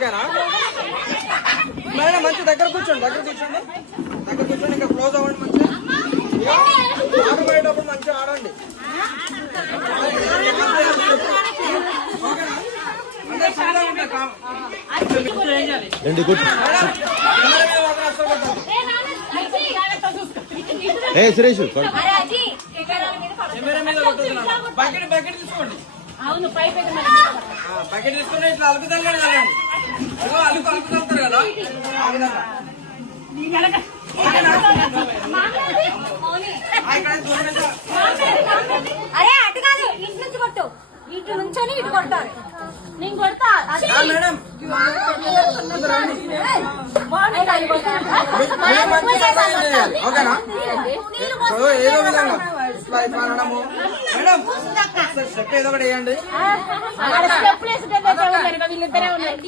ఓకేనా మేడం? మంచి దగ్గర కూర్చోండి, ఇంకా క్లోజ్ అవ్వండి మంచిగా. ఆడిపోయేటప్పుడు మంచిగా ఆడండి. సురేష్ బకెట్ తీసుకోండి. అవును బకెట్ తీసుకుని ఇట్లా అలుకుతారు కదండి. అలుకుతారు కదా. అరే అటు కాదు, ఇటు నుంచి కొట్టు. ఇటు నుంచొని ఇటు కొడతారు. నేను కొడతా మేడం. ఓకేనా? ఏదో విధంగా మేడం స్టెప్ ఏదో ఒకటి వేయండి. వీళ్ళిద్దరే ఉన్నారు.